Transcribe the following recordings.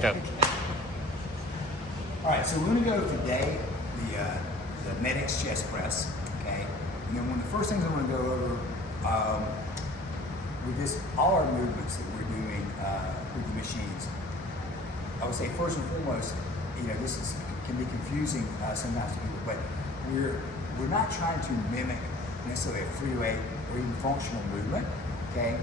Go. All right, so we're going to go today the MedX chest press, okay? And then one of the first things I'm going to go over with this, all our movements that we're doing with the machines. I would say first and foremost, this can be confusing sometimes to people, but we're not trying to mimic necessarily a free weight or even functional movement, okay?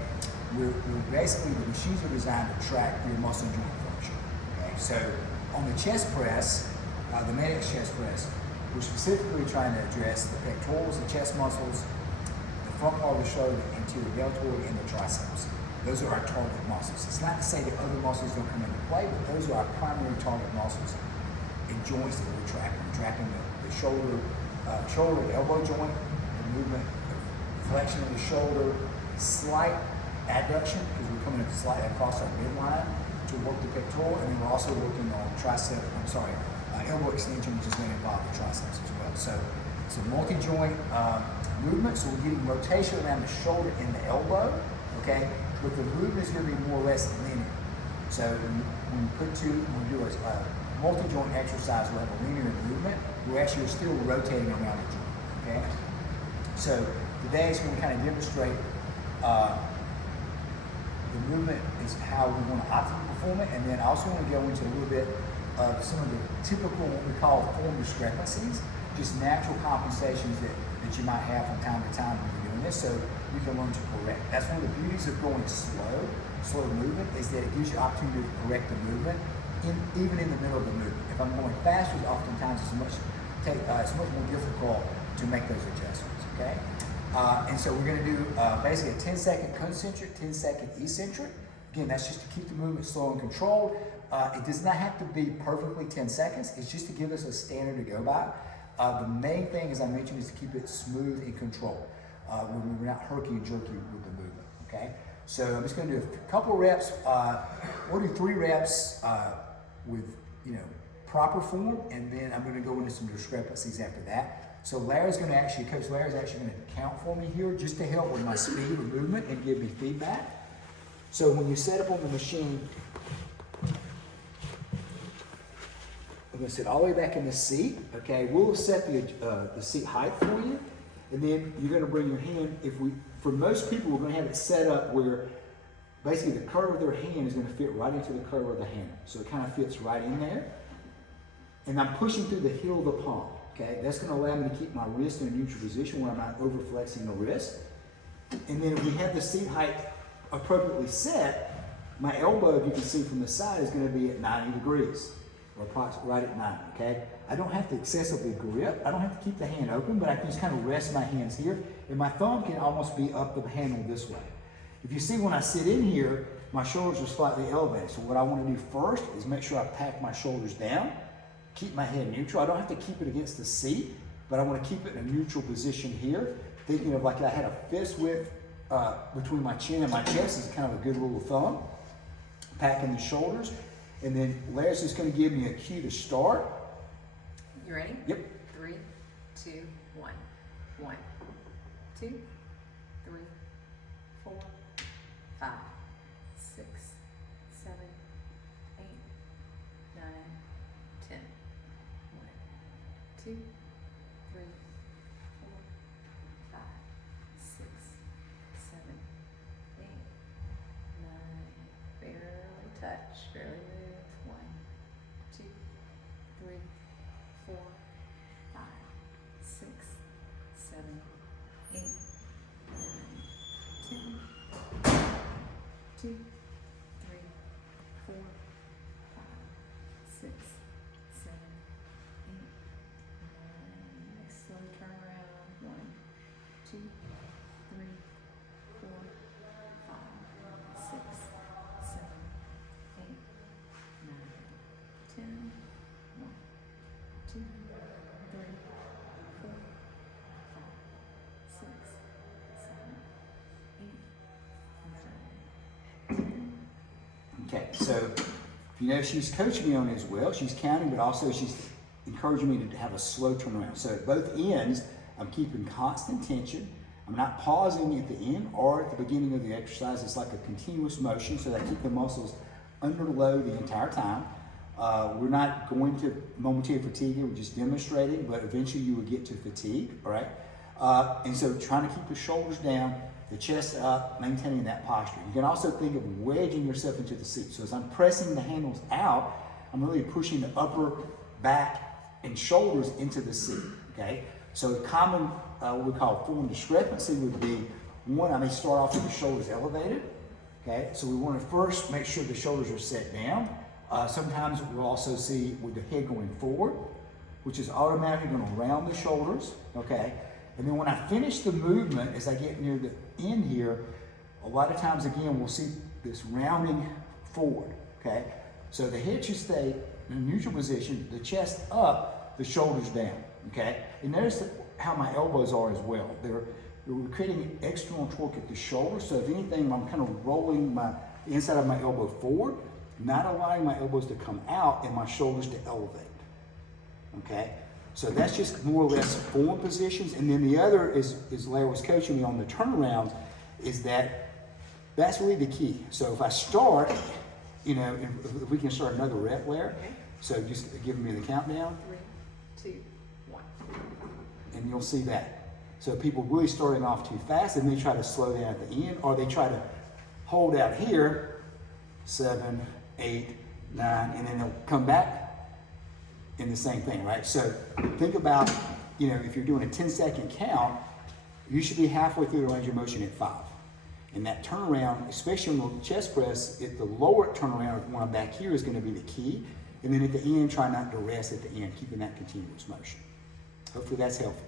We're basically, the machines are designed to track your muscle joint function, okay? So on the chest press, the MedX chest press, we're specifically trying to address the pectorals, the chest muscles, the front part of the shoulder, the anterior deltoid, and the triceps. Those are our target muscles. It's not to say that other muscles don't come into play, but those are our primary target muscles and joints that we're tracking. We're tracking the shoulder, the elbow joint, the movement, the flexion of the shoulder, slight adduction, because we're coming slightly across our midline to work the pectoral, and then we're also working on elbow extension, which is going to involve the triceps as well. So it's a multi-joint movement, so we're getting rotation around the shoulder and the elbow, okay? But the movement is going to be more or less linear. So when we do a multi-joint exercise, we'll have a linear movement. We're actually still rotating around the joint, okay? So today it's going to kind of demonstrate the movement is how we want to optimally perform it, and then I also want to go into a little bit of some of the typical, what we call form discrepancies, just natural compensations that you might have from time to time when you're doing this, so you can learn to correct. That's one of the beauties of going slow movement, is that it gives you opportunity to correct the movement, even in the middle of the movement. If I'm going faster, oftentimes it's much more difficult to make those adjustments, okay? And so we're going to do basically a 10-second concentric, 10-second eccentric. Again, that's just to keep the movement slow and controlled. It does not have to be perfectly 10 seconds. It's just to give us a standard to go by. The main thing, as I mentioned, is to keep it smooth and controlled when we're not herky and jerky with the movement, okay? So I'm just going to do a couple reps. We'll do 3 reps with, proper form, and then I'm going to go into some discrepancies after that. So Coach Larry's actually going to count for me here just to help with my speed of movement and give me feedback. So when you set up on the machine, I'm going to sit all the way back in the seat, okay? We'll set the seat height for you, and then you're going to bring your hand, for most people, we're going to have it set up where basically the curve of their hand is going to fit right into the curve of the handle. So it kind of fits right in there. And I'm pushing through the heel of the palm, okay? That's going to allow me to keep my wrist in a neutral position where I'm not over flexing the wrist. And then if we have the seat height appropriately set, my elbow, if you can see from the side, is going to be at 90 degrees, or approximately right at 90, okay? I don't have to excessively grip. I don't have to keep the hand open, but I can just kind of rest my hands here, and my thumb can almost be up the handle this way. If you see when I sit in here, my shoulders are slightly elevated. So what I want to do first is make sure I pack my shoulders down, keep my head neutral. I don't have to keep it against the seat, but I want to keep it in a neutral position here. Thinking of like I had a fist width between my chin and my chest is kind of a good rule of thumb. Packing the shoulders. And then Larry's just going to give me a cue to start. You ready? Yep. 3, 2, 1. 1, 2, 3, 4, 5, 6, 7, 8, 9, 10. 1, 2, 3, 4, 5, 6, 7, 8, 9. Barely touch, barely move. 1, 2, 3, 4, 5, 6, 7, 8, 9, 10. 2, 3, 4, 5, 6, 7, 8, 9. Nice slow turn around. 1, 2, 3, 4, 5, 6, 7, 8, 9, 10. 1, 2, 3, 4, 5, 6, 7, 8, 9. Okay, so she's coaching me on it as well. She's counting, but also she's encouraging me to have a slow turnaround. So at both ends, I'm keeping constant tension. I'm not pausing at the end or at the beginning of the exercise. It's like a continuous motion, so that I keep the muscles under load the entire time. We're not going to momentary fatigue here, we're just demonstrating, but eventually you will get to fatigue, all right? And so trying to keep the shoulders down, the chest up, maintaining that posture. You can also think of wedging yourself into the seat. So as I'm pressing the handles out, I'm really pushing the upper back and shoulders into the seat, okay? So the common, what we call form discrepancy would be, one, I may start off with the shoulders elevated, okay? So we want to first make sure the shoulders are set down. Sometimes we'll also see with the head going forward, which is automatically going to round the shoulders, okay? And then when I finish the movement, as I get near the end here, a lot of times again, we'll see this rounding forward, okay? So the head should stay in a neutral position, the chest up, the shoulders down, okay? And notice how my elbows are as well. We're creating external torque at the shoulder, so if anything, I'm kind of rolling the inside of my elbow forward, not allowing my elbows to come out and my shoulders to elevate, okay? So that's just more or less form positions. And then the other is Larry was coaching me on the turnaround, is that's really the key. So if I start, if we can start another rep, Larry, so just give me the countdown. 3, 2, 1. And you'll see that. So people really starting off too fast and they try to slow down at the end, or they try to hold out here, 7, 8, 9, and then they'll come back in the same thing, right? So think about, if you're doing a 10-second count, you should be halfway through the range of motion at 5. And that turnaround, especially on the chest press, the lower turnaround when I'm back here is going to be the key. And then at the end, try not to rest at the end, keeping that continuous motion. Hopefully that's helpful.